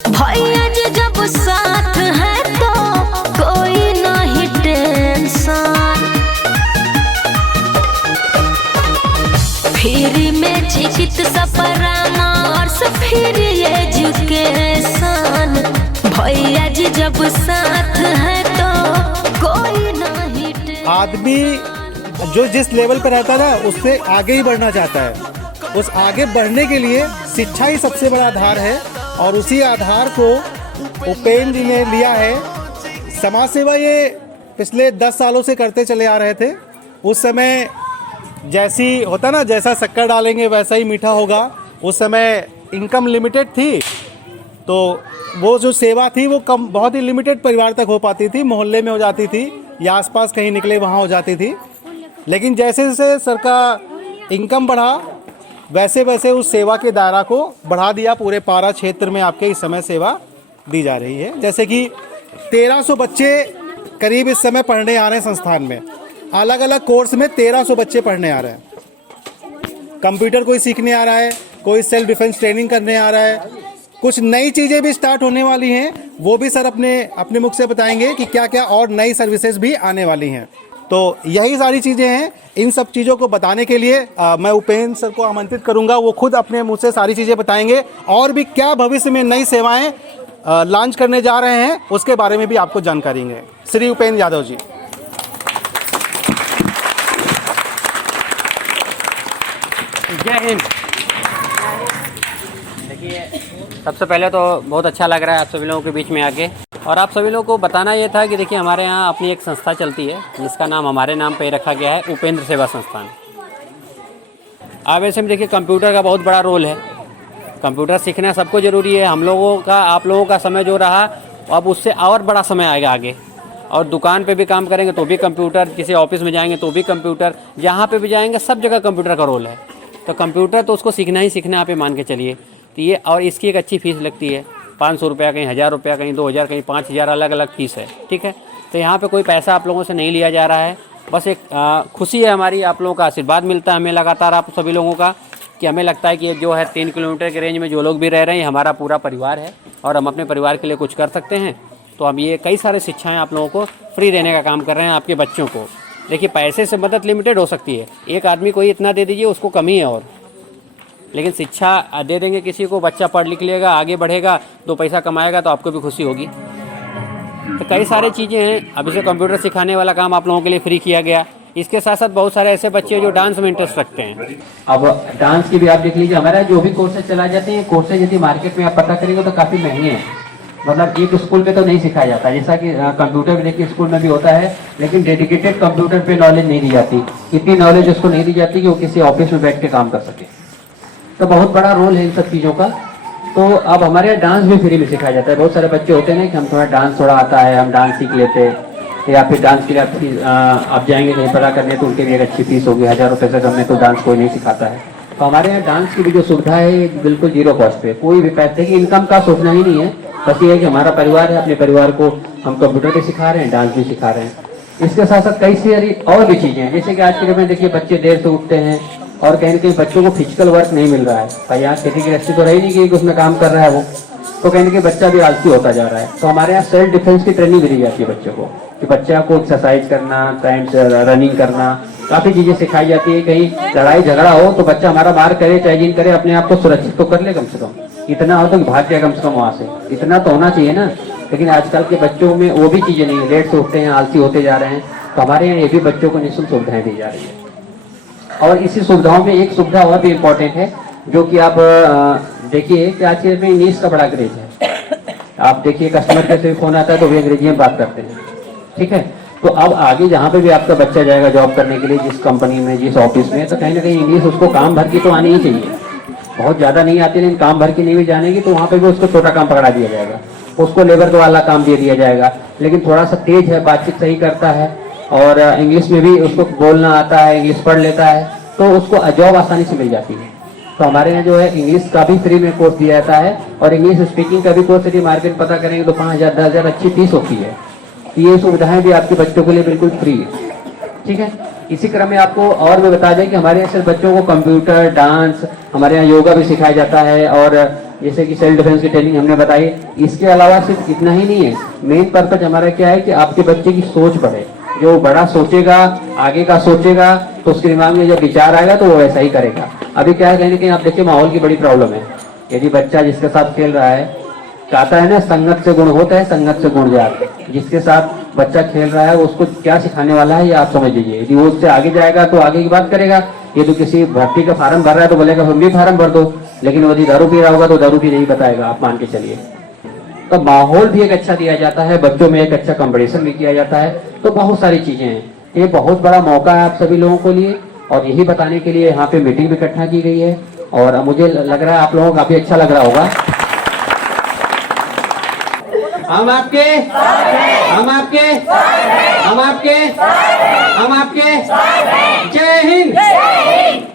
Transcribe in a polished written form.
भैया जी जब साथ है तो कोई नहीं टेंशन, फ्री में चिकित्सा परामर्श, फ्री एजुकेशन। भैया जी जब साथ है तो कोई नहीं टेंशन। आदमी जो जिस लेवल पर रहता है ना उससे आगे ही बढ़ना चाहता है। उस आगे बढ़ने के लिए शिक्षा ही सबसे बड़ा आधार है और उसी आधार को उपेंद्र जी ने लिया है। समाज सेवा ये पिछले 10 सालों से करते चले आ रहे थे। उस समय जैसी होता ना, जैसा शक्कर डालेंगे वैसा ही मीठा होगा। उस समय इनकम लिमिटेड थी तो वो जो सेवा थी वो कम, बहुत ही लिमिटेड परिवार तक हो पाती थी, मोहल्ले में हो जाती थी या आसपास कहीं निकले वहाँ हो जाती थी। लेकिन जैसे जैसे सरकार इनकम बढ़ा वैसे वैसे उस सेवा के दायरा को बढ़ा दिया। पूरे पारा क्षेत्र में आपके इस समय सेवा दी जा रही है। जैसे कि 1300 बच्चे करीब इस समय पढ़ने आ रहे हैं संस्थान में। अलग अलग कोर्स में 1300 बच्चे पढ़ने आ रहे हैं। कंप्यूटर कोई सीखने आ रहा है, कोई सेल्फ डिफेंस ट्रेनिंग करने आ रहा है। कुछ नई चीज़ें भी स्टार्ट होने वाली हैं, वो भी सर अपने मुख से बताएंगे कि क्या क्या और नई सर्विसेज भी आने वाली हैं। तो यही सारी चीज़ें हैं। इन सब चीज़ों को बताने के लिए मैं उपेंद्र सर को आमंत्रित करूंगा। वो खुद अपने मुँह से सारी चीज़ें बताएंगे और भी क्या भविष्य में नई सेवाएं लॉन्च करने जा रहे हैं उसके बारे में भी आपको जानकारी देंगे। श्री उपेंद्र यादव जी। जय हिंद। देखिए, सबसे पहले तो बहुत अच्छा लग रहा है आप सभी लोगों के बीच में आके, और आप सभी लोगों को बताना ये था कि देखिए हमारे यहाँ अपनी एक संस्था चलती है जिसका नाम हमारे नाम पे रखा गया है, उपेंद्र सेवा संस्थान। अब ऐसे में देखिए कंप्यूटर का बहुत बड़ा रोल है। कंप्यूटर सीखना सबको ज़रूरी है। हम लोगों का, आप लोगों का समय जो रहा अब उससे और बड़ा समय आएगा आगे। और दुकान पे भी काम करेंगे तो भी कंप्यूटर, किसी ऑफिस में जाएंगे तो भी कंप्यूटर, जहाँ पे भी जाएंगे सब जगह कंप्यूटर का रोल है। तो कंप्यूटर तो उसको सीखना ही सीखना, आप ये मान के चलिए। तो ये, और इसकी एक अच्छी फ़ीस लगती है, 500 रुपया, कहीं 1000 रुपया, कहीं 2000, कहीं 5000, अलग अलग फ़ीस है। ठीक है, तो यहाँ पे कोई पैसा आप लोगों से नहीं लिया जा रहा है। बस एक खुशी है हमारी, आप लोगों का आशीर्वाद मिलता है हमें लगातार आप सभी लोगों का, कि हमें लगता है कि जो है 3 किलोमीटर के रेंज में जो लोग भी रह रहे हैं हमारा पूरा परिवार है और हम अपने परिवार के लिए कुछ कर सकते हैं। तो हम ये कई सारे शिक्षाएँ आप लोगों को फ्री देने का काम कर रहे हैं आपके बच्चों को। देखिए, पैसे से मदद लिमिटेड हो सकती है, एक आदमी को ही इतना दे दीजिए उसको कमी है, और लेकिन शिक्षा दे देंगे किसी को, बच्चा पढ़ लिख लेगा, आगे बढ़ेगा, 2 पैसा कमाएगा तो आपको भी खुशी होगी। तो कई सारी चीज़ें हैं। अभी से कंप्यूटर सिखाने वाला काम आप लोगों के लिए फ्री किया गया। इसके साथ साथ बहुत सारे ऐसे बच्चे जो डांस में इंटरेस्ट रखते हैं। अब डांस की भी आप देख लीजिए, हमारा जो भी कोर्सेज चलाए जाते हैं, कोर्सेज यदि मार्केट में आप पता करेंगे तो काफ़ी महंगे हैं। मतलब एक स्कूल पे तो नहीं सिखाया जाता, जैसा कि कंप्यूटर भी देखिए स्कूल में भी होता है, लेकिन डेडिकेटेड कंप्यूटर पे नॉलेज नहीं दी जाती। इतनी नॉलेज उसको नहीं दी जाती कि वो किसी ऑफिस में बैठ के काम कर सके। तो बहुत बड़ा रोल है इन सब चीज़ों का। तो अब हमारे यहाँ डांस भी फ्री में सिखाया जाता है। बहुत सारे बच्चे होते हैं ना कि हम थोड़ा डांस थोड़ा आता है, हम डांस सीख लेते हैं, या फिर डांस के लिए आप जाएंगे कहीं पता करने तो उनके लिए एक अच्छी फीस होगी, 1000 रुपये से कम में तो डांस कोई नहीं सिखाता है। तो हमारे यहाँ डांस की भी जो सुविधा है बिल्कुल 0 कॉस्ट पे, कोई भी पैसे की इनकम का सोचना ही नहीं है। बस ये है कि हमारा परिवार है, अपने परिवार को हम कंप्यूटर भी सिखा रहे हैं, डांस भी सिखा रहे हैं। इसके साथ साथ कई सारी और भी चीज़ें हैं, जैसे कि आज के समय में देखिए बच्चे देर से उठते हैं और कहीं ना कहीं बच्चों को फिजिकल वर्क नहीं मिल रहा है। भाई यहाँ खेती गृहस्थी तो रही नहीं कि उसमें काम कर रहा है वो, तो कहीं ना कहीं बच्चा भी आलसी होता जा रहा है। तो हमारे यहाँ सेल्फ डिफेंस की ट्रेनिंग भी दी जाती है बच्चों को, कि बच्चा को एक्सरसाइज करना, टाइम से रनिंग करना, काफ़ी चीज़ें सिखाई जाती है। कहीं लड़ाई झगड़ा हो तो बच्चा हमारा मार करे चाहे जिन करे, अपने आप को सुरक्षित तो कर ले कम से कम। इतना हो तो भाग जाए कम से कम वहाँ से, इतना तो होना चाहिए ना। लेकिन आजकल के बच्चों में वो भी चीज़ें नहीं है, लेट से उठते हैं, आलसी होते जा रहे हैं। तो हमारे यहाँ ये भी बच्चों को निःशुल्क सुविधाएं दी जा रही है। और इसी सुविधाओं में एक सुविधा और भी इम्पोर्टेंट है, जो कि आप देखिए कि आज के में इंग्लिश का बड़ा क्रेज है। आप देखिए कस्टमर के से फोन आता है तो भी अंग्रेजी में बात करते हैं। ठीक है, तो अब आगे जहाँ पे भी आपका बच्चा जाएगा जॉब करने के लिए, जिस कंपनी में, जिस ऑफिस में, तो कहीं ना कहीं इंग्लिश उसको काम भर की तो आनी ही चाहिए। बहुत ज़्यादा नहीं आती लेकिन काम भर की नहीं भी जानेगी तो वहाँ पे भी उसको छोटा काम पकड़ा दिया जाएगा, उसको लेबर वाला काम दे दिया जाएगा। लेकिन थोड़ा सा तेज है, बातचीत सही करता है और इंग्लिश में भी उसको बोलना आता है, इंग्लिश पढ़ लेता है, तो उसको जॉब आसानी से मिल जाती है। तो हमारे यहाँ जो है इंग्लिश का भी फ्री में कोर्स दिया जाता है और इंग्लिश स्पीकिंग का भी कोर्स यदि मार्केट पता करेंगे तो 5000 10,000 अच्छी फीस होती है। तो ये सुविधाएं भी आपके बच्चों के लिए बिल्कुल फ्री है। ठीक है, इसी क्रम में आपको और भी बता दें कि हमारे यहाँ सिर्फ बच्चों को कंप्यूटर, डांस, हमारे यहाँ योगा भी सिखाया जाता है और जैसे कि सेल्फ डिफेंस की ट्रेनिंग हमने बताई। इसके अलावा सिर्फ इतना ही नहीं है, मेन पर्पज हमारा क्या है कि आपके बच्चे की सोच बढ़े। जो बड़ा सोचेगा, आगे का सोचेगा, तो उसके दिमाग में जब विचार आएगा तो वो वैसा ही करेगा। अभी क्या है, कहीं ना कहीं आप देखिए माहौल की बड़ी प्रॉब्लम है। यदि बच्चा जिसके साथ खेल रहा है, कहता है ना संगत से गुण होता है, संगत से गुण जाता है। जिसके साथ बच्चा खेल रहा है वो उसको क्या सिखाने वाला है ये आप समझ लीजिए। यदि वो उससे आगे जाएगा तो आगे की बात करेगा। ये तो किसी भर्ती का फार्म भर रहा है तो बोलेगा हम भी फार्म भर दो, लेकिन यदि दारू पी रहा होगा तो दारू पी नहीं बताएगा, आप मान के चलिए। तो माहौल भी एक अच्छा दिया जाता है, बच्चों में एक अच्छा कंपटीशन भी किया जाता है। तो बहुत सारी चीजें हैं, ये बहुत बड़ा मौका है आप सभी लोगों के लिए, और यही बताने के लिए यहाँ पे मीटिंग भी इकट्ठा की गई है। और मुझे लग रहा है आप लोगों को काफी अच्छा लग रहा होगा। हम आपके हम आपके हम आपके हम आपके जय हिंद।